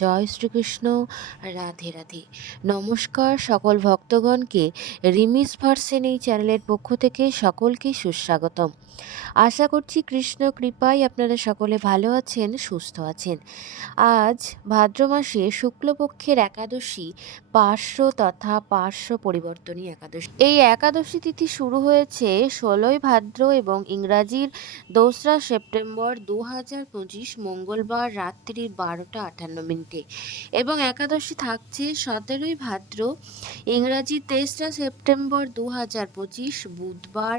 জয় শ্রীকৃষ্ণ, রাধে রাধে। নমস্কার সকল ভক্তগণকে। রিমিস ভার্সেন এই চ্যানেলের পক্ষ থেকে সকলকে সুস্বাগতম। আশা করছি কৃষ্ণ কৃপায় আপনারা সকলে ভালো আছেন, সুস্থ আছেন। আজ ভাদ্র মাসে শুক্লপক্ষের একাদশী পার্শ্ব তথা পার্শ্ব পরিবর্তনী একাদশী। এই একাদশী তিথি শুরু হয়েছে ষোলোই ভাদ্র এবং ইংরাজির দোসরা সেপ্টেম্বর দু হাজার পঁচিশ মঙ্গলবার রাত্রি বারোটা আটান্ন মিনিটে। এবং একাদশী থাকছে সতেরোই ভাদ্র, ইংরাজি তেসরা সেপ্টেম্বর দু হাজার পঁচিশ, বুধবার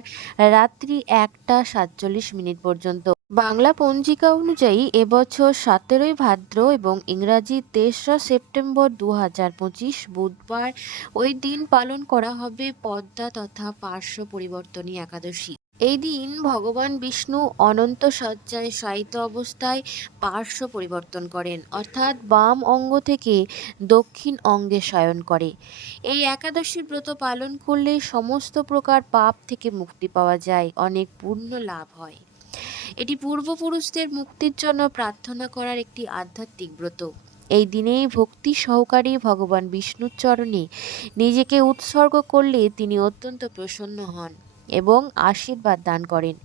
রাত্রি একটা সাতচল্লিশ মিনিট পর্যন্ত। বাংলা পঞ্জিকা অনুযায়ী এবছর সতেরোই ভাদ্র এবং ইংরাজি তেসরা সেপ্টেম্বর দু হাজার পঁচিশ, বুধবার ওই দিন পালন করা হবে পদ্মা তথা পার্শ্ব পরিবর্তনী একাদশী। এই দিন ভগবান বিষ্ণু অনন্ত সজ্জায় শায়িত অবস্থায় পার্শ্ব পরিবর্তন করেন। অর্থাৎ বাম অঙ্গ থেকে দক্ষিণ অঙ্গে শয়ন করে। এই একাদশী ব্রত পালন করলে সমস্ত প্রকার পাপ থেকে মুক্তি পাওয়া যায়, অনেক পুণ্য লাভ হয়। এটি পূর্বপুরুষদের মুক্তির জন্য প্রার্থনা করার একটি আধ্যাত্মিক ব্রত। এই দিনে ভক্তি সহকারে ভগবান বিষ্ণুর চরণে নিজেকে উৎসর্গ করলে তিনি অত্যন্ত প্রসন্ন হন। এবং আশীর্বাদ দান করেন।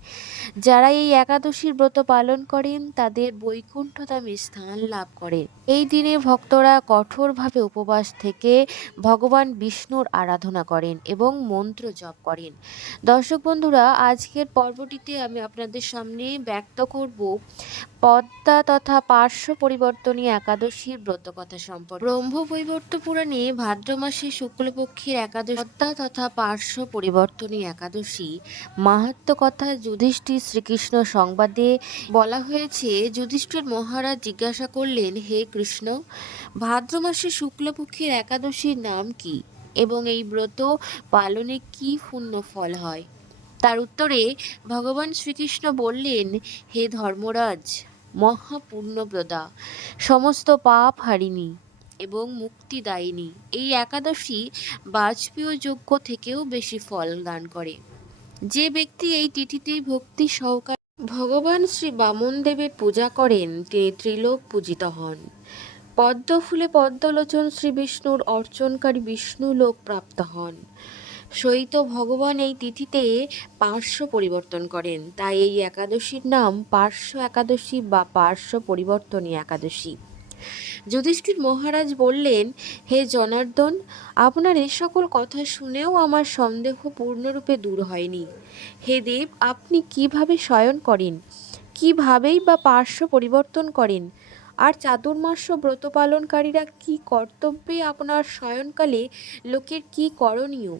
যারা এই একাদশীর ব্রত পালন করেন, তাদের বৈকুণ্ঠধামে স্থান লাভ করে এই দিনে ভক্তরা কঠোরভাবে উপবাস থেকে ভগবান বিষ্ণুর আরাধনা করেন এবং মন্ত্র জপ করেন। দর্শক বন্ধুরা, আজকের পর্বটিতে আমি আপনাদের সামনে ব্যক্ত করব পদ্মা তথা পার্শ্ব পরিবর্তনী একাদশীর ব্রত কথা সম্পর্কে ব্রহ্মবৈবর্ত পুরাণে ভাদ্র মাসে শুক্লপক্ষের একাদশী, পদ্মা তথা পার্শ্ব পরিবর্তনী একাদশী মাহাত্ম কথা যুধিষ্ঠির শ্রীকৃষ্ণ সংবাদে বলা হয়েছে, যুধিষ্ঠির মহারাজ জিজ্ঞাসা করলেন, হে কৃষ্ণ, ভাদ্র মাসে শুক্লপক্ষের একাদশীর নাম কি? এবং এই ব্রত পালনে কি পুণ্য ফল হয়? তার উত্তরে ভগবান শ্রীকৃষ্ণ বললেন, হে ধর্মরাজ মহাপূর্ণপ্রদা সমস্ত পাপ হারিনি এবং মুক্তিদায়িনী। এই একাদশী বাজপেয় যজ্ঞ থেকেও বেশি ফল দান করে। যে ব্যক্তি এই তিথিতে ভক্তি সহকারে ভগবান শ্রী বামন দেবের পূজা করেন, তিনি ত্রিলোক পূজিত হন। পদ্ম ফুলে পদ্মলোচন শ্রী বিষ্ণুর অর্চনকারী বিষ্ণু লোক প্রাপ্ত হন। সহিত ভগবান এই তিথিতে পার্শ্ব পরিবর্তন করেন। তাই এই একাদশীর নাম পার্শ্ব একাদশী বা পার্শ্ব পরিবর্তনী একাদশী। যুধিষ্ঠির মহারাজ বললেন, হে জনার্দন, আপনার এ সকল কথা শুনেও আমার সন্দেহ পূর্ণরূপে দূর হয়নি। হে দেব, আপনি কীভাবে শয়ন করেন? কিভাবেই বা পার্শ্ব পরিবর্তন করেন? আর চাতুর্মাস্য ব্রত পালনকারীরা কী কর্তব্যে আপনার শয়নকালে লোকের কী করণীয়?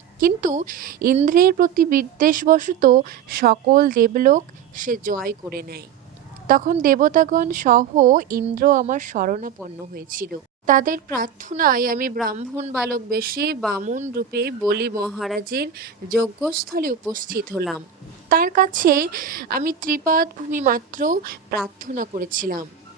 কিন্তু ইন্দ্রের প্রতি বিদ্বেষবশত সকল দেবলোক সে জয় করে নেয়। তখন দেবতাগণ সহ ইন্দ্র আমার শরণাপন্ন হয়েছিল। তাদের প্রার্থনায় আমি ব্রাহ্মণ বালক বেশে বামুন রূপে বলি মহারাজের যজ্ঞস্থলে উপস্থিত হলাম। তার কাছে আমি ত্রিপাদ ভূমি মাত্র প্রার্থনা করেছিলাম।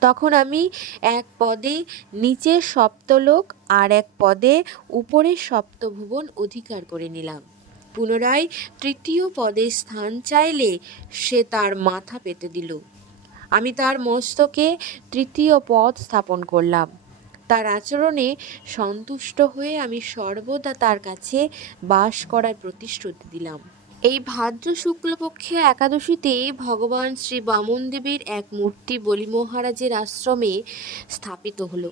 তখন আমি এক পদে নিচের সপ্তলোক আর এক পদে উপরের সপ্তভুবন অধিকার করে নিলাম। পুনরায় তৃতীয় পদে স্থান চাইলে সে তার মাথা পেতে দিল। আমি তার মস্তকে তৃতীয় পদ স্থাপন করলাম। তার আচরণে সন্তুষ্ট হয়ে আমি সর্বদা তার কাছে বাস করার প্রতিশ্রুতি দিলাম। এই ভাদ্র শুক্লপক্ষে একাদশীতে ভগবান শ্রী বামনদেবের এক মূর্তি বলি মহারাজের আশ্রমে স্থাপিত হলো।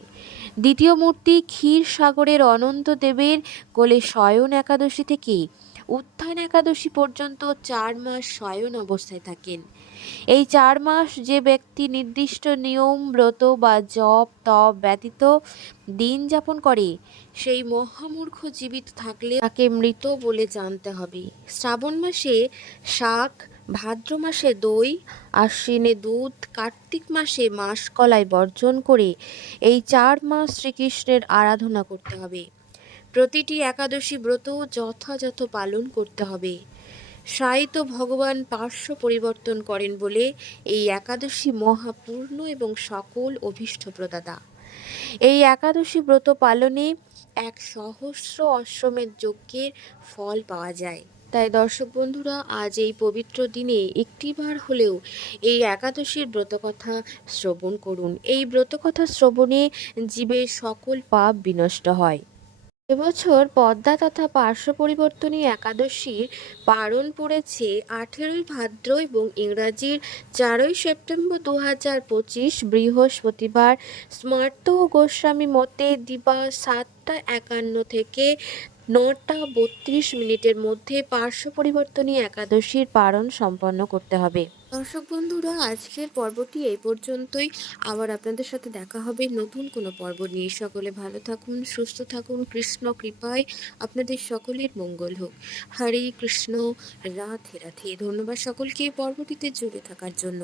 দ্বিতীয় মূর্তি ক্ষীর সাগরের অনন্ত দেবের কোলে শয়ন একাদশী থেকে উত্থান একাদশী পর্যন্ত চার মাস শয়ন অবস্থায় থাকেন। এই চার মাস যে ব্যক্তি নির্দিষ্ট নিয়ম, ব্রত বা জপ, তপ ব্যতীত দিন যাপন করে, সেই মহামূর্খ জীবিত থাকলে তাকে মৃত বলে জানতে হবে। শ্রাবণ মাসে শাক, ভাদ্র মাসে দই, আশ্বিনে দুধ, কার্তিক মাসে মাস মাসকলাই বর্জন করে এই চার মাস শ্রীকৃষ্ণের আরাধনা করতে হবে। প্রতিটি একাদশী ব্রত যথাযথ পালন করতে হবে। সাহিত্য ভগবান পার্শ্ব পরিবর্তন করেন বলে এই একাদশী মহাপূর্ণ এবং সকল অভীষ্ট প্রদাতা এই একাদশী ব্রত পালনে এক সহস্র অশ্বমেধ যজ্ঞের ফল পাওয়া যায়। তাই দর্শক বন্ধুরা, আজ এই পবিত্র দিনে একটিবার হলেও এই একাদশীর ব্রতকথা শ্রবণ করুন। এই ব্রতকথা শ্রবণে জীবের সকল পাপ বিনষ্ট হয়। এবছর পদ্মা তথা পার্শ্ব পরিবর্তনী একাদশীর পারণ পড়েছে আঠেরোই ভাদ্র এবং ইংরাজির চারই সেপ্টেম্বর দু হাজার পঁচিশ বৃহস্পতিবার। স্মার্ত গোস্বামী মতে দিবা সাতটা একান্ন থেকে নটা বত্রিশ মিনিটের মধ্যে পার্শ্ব পরিবর্তনী একাদশীর পারণ সম্পন্ন করতে হবে। দর্শক বন্ধুরা, আজকের পর্বটি এই পর্যন্তই। আবার আপনাদের সাথে দেখা হবে নতুন কোনো পর্ব নিয়ে। সকলে ভালো থাকুন, সুস্থ থাকুন, কৃষ্ণ কৃপায় আপনাদের সকলের মঙ্গল হোক। হরে কৃষ্ণ, রাধে রাধে। ধন্যবাদ সকলকে পর্বটিতে জুড়ে থাকার জন্য।